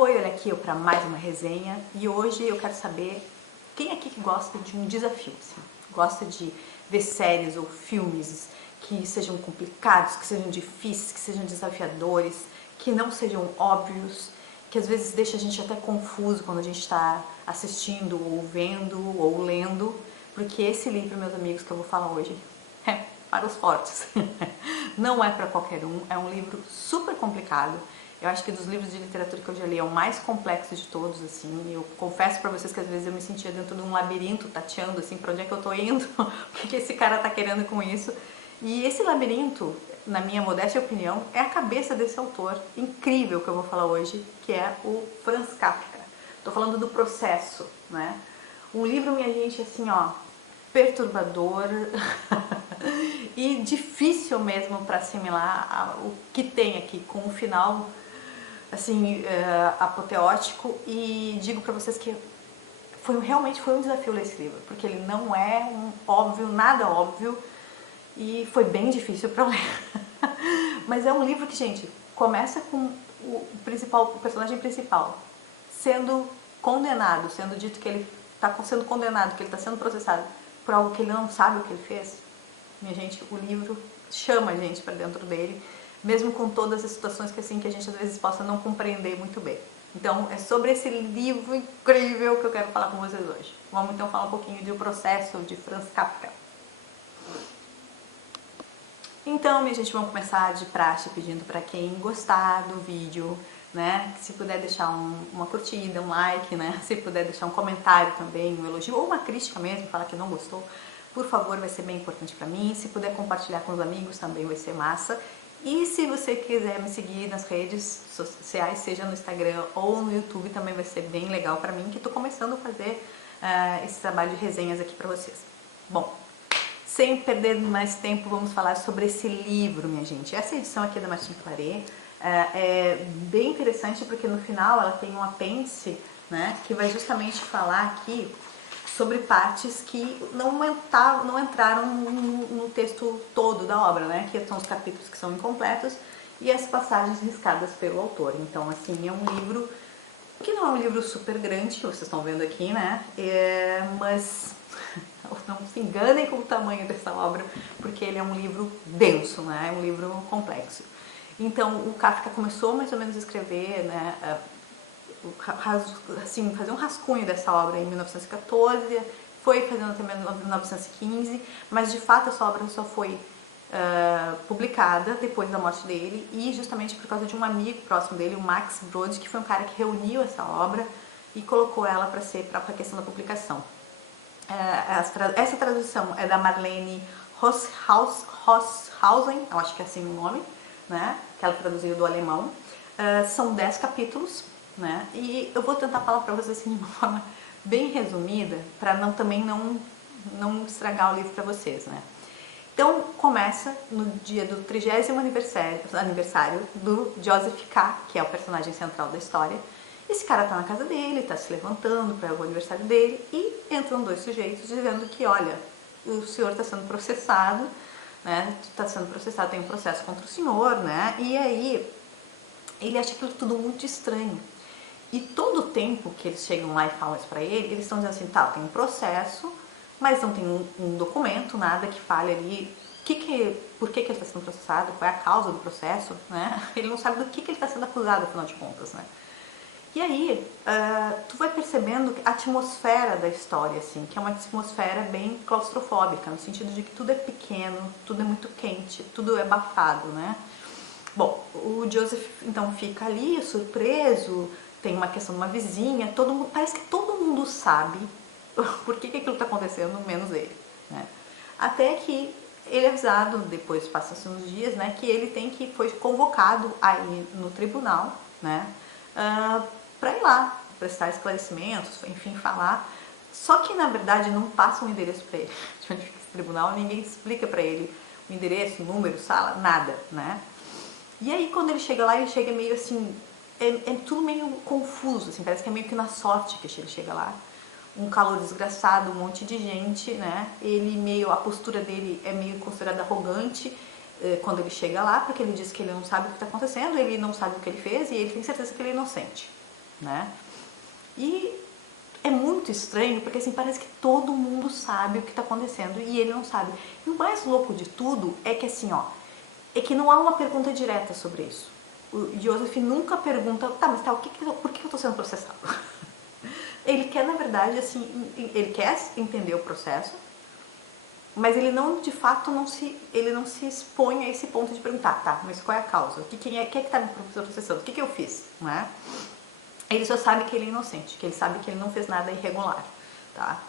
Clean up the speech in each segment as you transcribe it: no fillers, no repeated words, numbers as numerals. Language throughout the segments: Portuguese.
Oi, olha aqui eu para mais uma resenha e hoje eu quero saber quem aqui que gosta de um desafio, assim, gosta de ver séries ou filmes que sejam complicados, que sejam difíceis, que sejam desafiadores, que não sejam óbvios, que às vezes deixa a gente até confuso quando a gente está assistindo ou vendo ou lendo, porque esse livro, meus amigos, que eu vou falar hoje é para os fortes. Não é para qualquer um, é um livro super complicado. Eu acho que dos livros de literatura que eu já li é o mais complexo de todos, assim. Eu confesso para vocês que às vezes eu me sentia dentro de um labirinto, tateando, assim, para onde é que eu tô indo, o que esse cara tá querendo com isso. E esse labirinto, na minha modesta opinião, é a cabeça desse autor incrível que eu vou falar hoje, que é o Franz Kafka. Tô falando do Processo, né? Um livro, minha gente, assim, ó, perturbador e difícil mesmo para assimilar o que tem aqui, com um final assim apoteótico. E digo para vocês que realmente foi um desafio ler esse livro, porque ele não é óbvio, nada óbvio, e foi bem difícil para ler. Mas é um livro que, gente, começa com o personagem principal sendo condenado, sendo dito que ele está sendo condenado, que ele está sendo processado por algo que ele não sabe o que ele fez. Minha gente, o livro chama a gente para dentro dele, mesmo com todas as situações que assim que a gente às vezes possa não compreender muito bem. Então é sobre esse livro incrível que eu quero falar com vocês hoje. Vamos então falar um pouquinho de O Processo, de Franz Kafka. Então, minha gente, vamos começar de praxe pedindo para quem gostar do vídeo, né, se puder deixar uma curtida, um like, né, se puder deixar um comentário também, um elogio ou uma crítica mesmo, falar que não gostou, por favor, vai ser bem importante para mim. Se puder compartilhar com os amigos também vai ser massa. E se você quiser me seguir nas redes sociais, seja no Instagram ou no YouTube, também vai ser bem legal para mim, que estou começando a fazer esse trabalho de resenhas aqui para vocês. Bom, sem perder mais tempo, vamos falar sobre esse livro, minha gente. Essa edição aqui da Martin Claret é bem interessante, porque no final ela tem um apêndice, né, que vai justamente falar aqui sobre partes que não entraram no texto todo da obra, né, que são os capítulos que são incompletos e as passagens riscadas pelo autor. Então, assim, é um livro que não é um livro super grande, que vocês estão vendo aqui, né, mas não se enganem com o tamanho dessa obra, porque ele é um livro denso, né? É um livro complexo. Então, o Kafka começou mais ou menos a escrever, né, assim, fazer um rascunho dessa obra em 1914, foi fazendo até 1915, mas de fato essa obra só foi publicada depois da morte dele, e justamente por causa de um amigo próximo dele, o Max Brod, que foi um cara que reuniu essa obra e colocou ela para ser para a questão da publicação. Essa tradução é da Marlene Rosshausen, eu acho que é assim o nome, né, que ela traduziu do alemão. São 10 capítulos, né, e eu vou tentar falar para vocês assim, de uma forma bem resumida, para também não estragar o livro para vocês, né. Então, começa no dia do 30º aniversário do Joseph K., que é o personagem central da história. Esse cara tá na casa dele, tá se levantando para o aniversário dele, e entram dois sujeitos dizendo que, olha, o senhor está sendo processado, né, tem um processo contra o senhor, né, e aí ele acha aquilo tudo muito estranho. E todo o tempo que eles chegam lá e falam isso pra ele, eles estão dizendo assim, tá, tem um processo, mas não tem um documento, nada que fale ali por que ele está sendo processado, qual é a causa do processo, né, ele não sabe do que ele está sendo acusado, afinal de contas, né. E aí, tu vai percebendo a atmosfera da história, assim, que é uma atmosfera bem claustrofóbica, no sentido de que tudo é pequeno, tudo é muito quente, tudo é abafado, né? Bom, o Joseph então fica ali, surpreso, tem uma questão de uma vizinha, parece que todo mundo sabe por que aquilo está acontecendo, menos ele, né? Até que ele é avisado, depois passam-se uns dias, né, que foi convocado aí no tribunal, né, para ir lá, prestar esclarecimentos, enfim, falar. Só que, na verdade, não passa um endereço para ele, de onde fica esse tribunal, ninguém explica para ele o endereço, número, sala, nada, né? E aí, quando ele chega lá, ele chega meio assim, é tudo meio confuso, assim, parece que é meio que na sorte que ele chega lá. Um calor desgraçado, um monte de gente, né? A postura dele é meio considerada arrogante quando ele chega lá, porque ele diz que ele não sabe o que está acontecendo, ele não sabe o que ele fez e ele tem certeza que ele é inocente. né? E é muito estranho, porque assim, parece que todo mundo sabe o que está acontecendo e ele não sabe. E o mais louco de tudo é que assim, ó, é que não há uma pergunta direta sobre isso. O Joseph nunca pergunta, tá, mas tá, por que eu estou sendo processado? Ele quer, na verdade, assim, ele quer entender o processo, mas ele não, de fato, ele não se expõe a esse ponto de perguntar, tá, mas qual é a causa? Quem é que está me processando? O que eu fiz? Não é? Ele só sabe que ele é inocente, que ele sabe que ele não fez nada irregular, tá?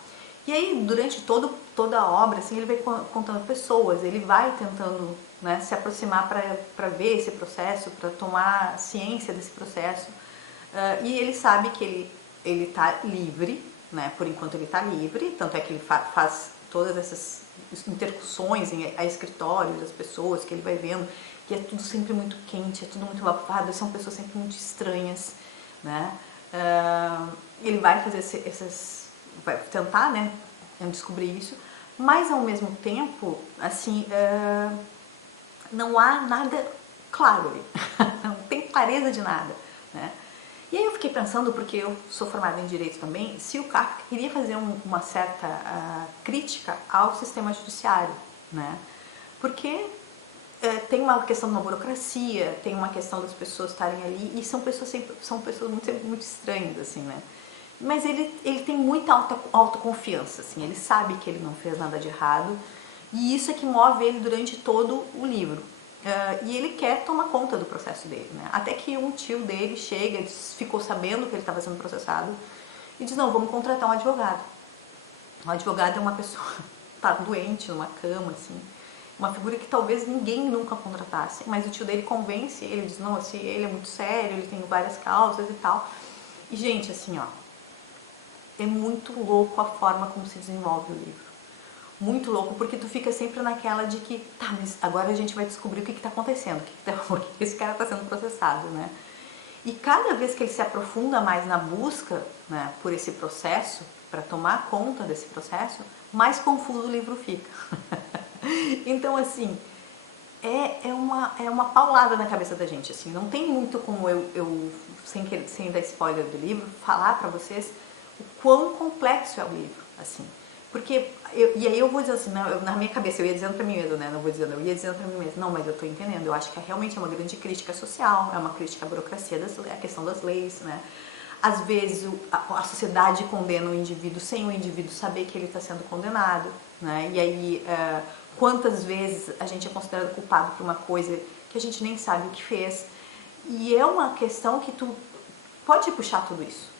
E aí, durante toda a obra, assim, ele vai contando pessoas, ele vai tentando, né, se aproximar para ver esse processo, para tomar ciência desse processo. E ele sabe que ele está livre, né, por enquanto ele está livre, tanto é que ele faz todas essas intercussões a escritórios das pessoas, que ele vai vendo que é tudo sempre muito quente, é tudo muito babado, são pessoas sempre muito estranhas, né? Ele vai fazer vai tentar, né, descobrir isso, mas ao mesmo tempo, assim, não há nada claro ali, não tem clareza de nada, né? E aí eu fiquei pensando, porque eu sou formada em Direito também, se o Kafka queria fazer uma certa crítica ao sistema judiciário, né? Porque tem uma questão da burocracia, tem uma questão das pessoas estarem ali, e são pessoas muito estranhas, assim, né? Mas ele tem muita autoconfiança, assim, ele sabe que ele não fez nada de errado, e isso é que move ele durante todo o livro. E ele quer tomar conta do processo dele, né? Até que um tio dele chega, ficou sabendo que ele estava sendo processado e diz, não, vamos contratar um advogado. O advogado é uma pessoa tá doente numa cama, assim, uma figura que talvez ninguém nunca contratasse, mas o tio dele convence ele, diz, não, assim, ele é muito sério, ele tem várias causas e tal. E, gente, assim, ó, é muito louco a forma como se desenvolve o livro. Muito louco, porque tu fica sempre naquela de que, tá, mas agora a gente vai descobrir o que está acontecendo, por que esse cara está sendo processado, né? E cada vez que ele se aprofunda mais na busca, né, por esse processo, para tomar conta desse processo, mais confuso o livro fica. Então, assim, é uma paulada na cabeça da gente, assim, não tem muito como eu sem dar spoiler do livro, falar para vocês o quão complexo é o livro, assim. Porque, e aí eu vou dizer assim, na minha cabeça, eu ia dizendo pra mim mesmo, né, não vou dizendo, eu ia dizendo pra mim mesmo, não, mas eu tô entendendo, eu acho que realmente é uma grande crítica social, é uma crítica à burocracia, a questão das leis, né. Às vezes a sociedade condena o indivíduo sem o indivíduo saber que ele está sendo condenado, né, e aí quantas vezes a gente é considerado culpado por uma coisa que a gente nem sabe o que fez, e é uma questão que tu pode puxar tudo isso.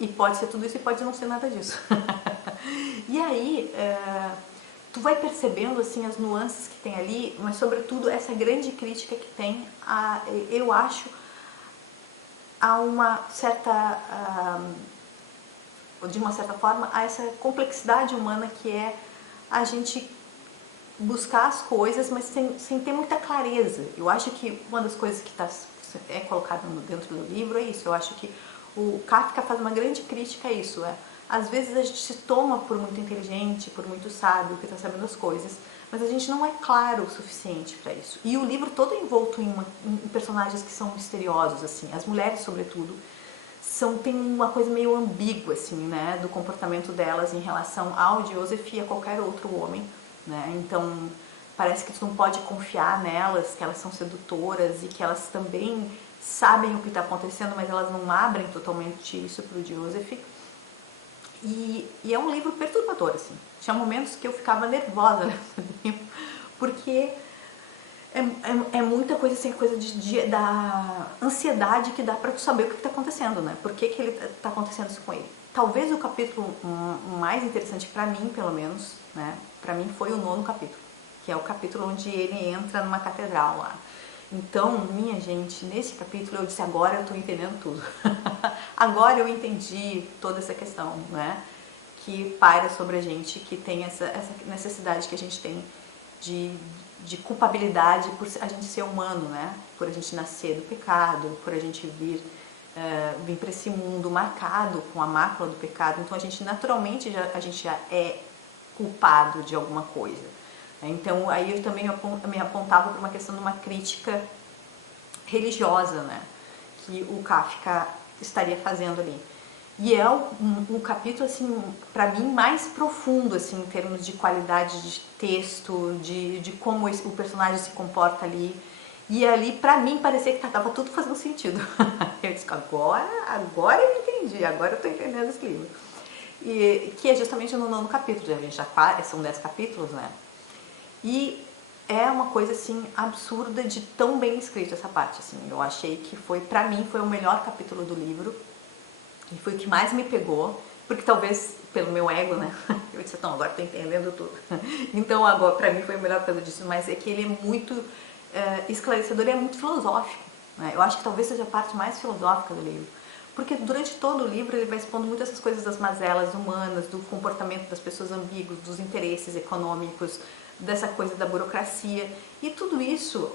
E pode ser tudo isso e pode não ser nada disso. E aí, tu vai percebendo assim as nuances que tem ali, mas sobretudo essa grande crítica que tem, eu acho, a uma certa, de uma certa forma, a essa complexidade humana que é a gente buscar as coisas, mas sem ter muita clareza. Eu acho que uma das coisas que é colocada dentro do livro é isso. Eu acho que o Kafka faz uma grande crítica a isso. Às vezes a gente se toma por muito inteligente, por muito sábio, que está sabendo as coisas, mas a gente não é claro o suficiente para isso. E o livro todo é envolto em personagens que são misteriosos, assim. As mulheres, sobretudo, tem uma coisa meio ambígua, assim, né, do comportamento delas em relação ao Joseph e a qualquer outro homem, né? Então parece que tu não pode confiar nelas, que elas são sedutoras e que elas também sabem o que está acontecendo, mas elas não abrem totalmente isso para o Joseph. E é um livro perturbador, assim. Tinha momentos que eu ficava nervosa lendo livro, porque é muita coisa, assim, coisa da ansiedade que dá para tu saber o que está acontecendo, né? Por que ele está acontecendo isso com ele. Talvez o capítulo mais interessante para mim, pelo menos, né? Para mim foi o 9º capítulo, que é o capítulo onde ele entra numa catedral lá. Então, minha gente, nesse capítulo eu disse, agora eu estou entendendo tudo. Agora eu entendi toda essa questão, né? Que paira sobre a gente, que tem essa necessidade que a gente tem de culpabilidade por a gente ser humano, né? Por a gente nascer do pecado, por a gente vir para esse mundo marcado com a mácula do pecado. Então a gente naturalmente a gente já é culpado de alguma coisa. Então aí eu também me apontava para uma questão de uma crítica religiosa, né? Que o Kafka estaria fazendo ali. E é um capítulo, assim, para mim, mais profundo, assim, em termos de qualidade de texto, de como o personagem se comporta ali. E ali, pra mim, parecia que tava tudo fazendo sentido. Eu disse, agora eu entendi, agora eu tô entendendo esse livro. E, que é justamente no 9º capítulo, a gente já são 10 capítulos, né? E é uma coisa, assim, absurda de tão bem escrito essa parte, assim. Eu achei que foi, pra mim, foi o melhor capítulo do livro. E foi o que mais me pegou, porque talvez pelo meu ego, né? Eu disse, não, agora tô entendendo tudo. Então agora, pra mim foi o melhor pelo disso, mas é que ele é muito esclarecedor e é muito filosófico, né? Eu acho que talvez seja a parte mais filosófica do livro. Porque durante todo o livro ele vai expondo muito essas coisas das mazelas humanas, do comportamento das pessoas ambíguas, dos interesses econômicos, dessa coisa da burocracia. E tudo isso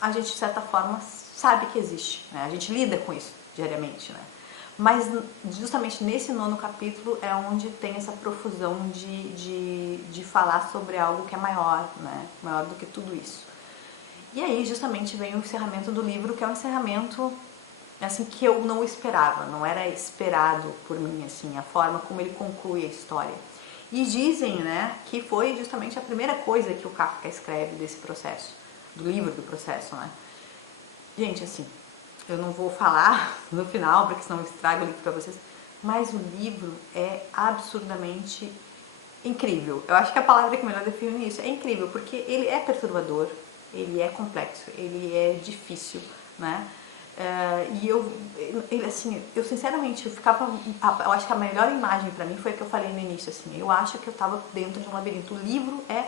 a gente, de certa forma, sabe que existe, né? A gente lida com isso diariamente, né? Mas justamente nesse 9º capítulo é onde tem essa profusão de falar sobre algo que é maior, né? Maior do que tudo isso. E aí justamente vem o encerramento do livro, que é um encerramento assim que eu não esperava, não era esperado por mim, assim, a forma como ele conclui a história. E dizem, né, que foi justamente a primeira coisa que o Kafka escreve desse processo, do livro do processo, né? Gente, assim, eu não vou falar no final, porque senão eu estrago o livro pra vocês, mas o livro é absurdamente incrível. Eu acho que a palavra que melhor define isso é incrível, porque ele é perturbador, ele é complexo, ele é difícil, né? E assim, eu sinceramente, eu acho que a melhor imagem pra mim foi a que eu falei no início, assim, eu acho que eu tava dentro de um labirinto. O livro é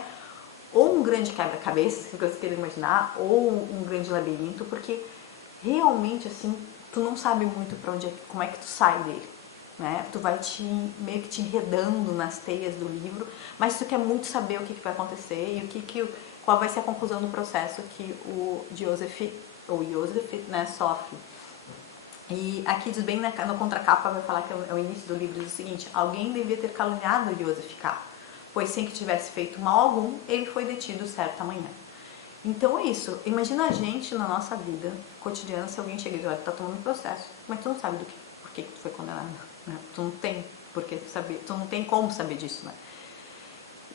ou um grande quebra-cabeças, que você queira imaginar, ou um grande labirinto, porque realmente, assim, tu não sabe muito pra onde, como é que tu sai dele, né? Tu vai meio que te enredando nas teias do livro, mas tu quer muito saber o que vai acontecer e qual vai ser a conclusão do processo que o Joseph, né, sofre. E aqui diz bem no contracapa, vai falar que é o início do livro, diz o seguinte: alguém devia ter caluniado Joseph K., pois sem que tivesse feito mal algum, ele foi detido certa manhã. Então é isso, imagina a gente na nossa vida cotidiana, se alguém chega e diz, olha, tu tá tomando um processo, mas tu não sabe por que tu foi condenado, né? Tu não tem saber, tu não tem como saber disso, né?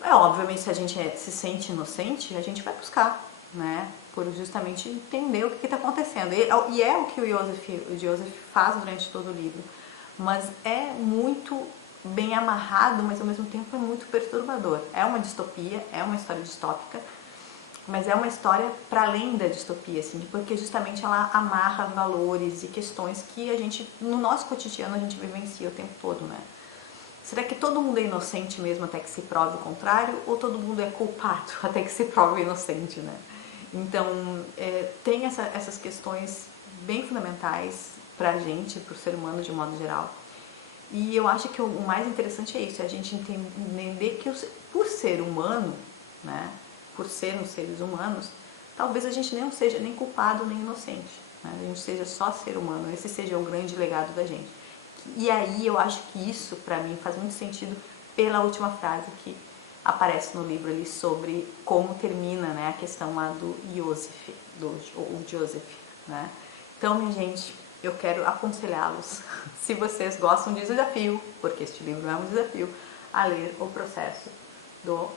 Obviamente, se a gente se sente inocente, a gente vai buscar, né? Por justamente entender o que está acontecendo. E é o que o Joseph faz durante todo o livro. Mas é muito bem amarrado, mas ao mesmo tempo é muito perturbador. É uma distopia, é uma história distópica, mas é uma história para além da distopia, assim, porque justamente ela amarra valores e questões que a gente, no nosso cotidiano, a gente vivencia o tempo todo, né? Será que todo mundo é inocente mesmo até que se prove o contrário? Ou todo mundo é culpado até que se prove inocente, né? Então, tem essas questões bem fundamentais pra gente, pro ser humano de modo geral. E eu acho que o mais interessante é isso, é a gente entender que por ser humano, né, por sermos seres humanos, talvez a gente não seja nem culpado nem inocente, né? A gente seja só ser humano, esse seja o grande legado da gente. E aí eu acho que isso, pra mim, faz muito sentido pela última frase que aparece no livro ali sobre como termina, né, a questão lá do Joseph, né? Então, minha gente, eu quero aconselhá-los, se vocês gostam de desafio, porque este livro é um desafio, a ler O Processo do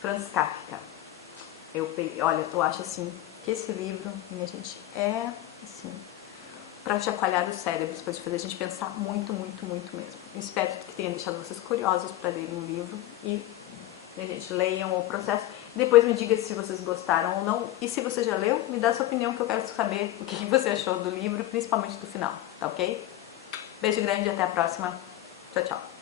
Franz Kafka. Olha, eu acho assim que esse livro, minha gente, é assim, para chacoalhar os cérebros, para fazer a gente pensar muito, muito, muito mesmo. Espero que tenha deixado vocês curiosos para lerem o livro e, gente, leiam O Processo. E depois me diga se vocês gostaram ou não. E se você já leu, me dá a sua opinião, que eu quero saber o que você achou do livro, principalmente do final, tá ok? Beijo grande e até a próxima. Tchau, tchau.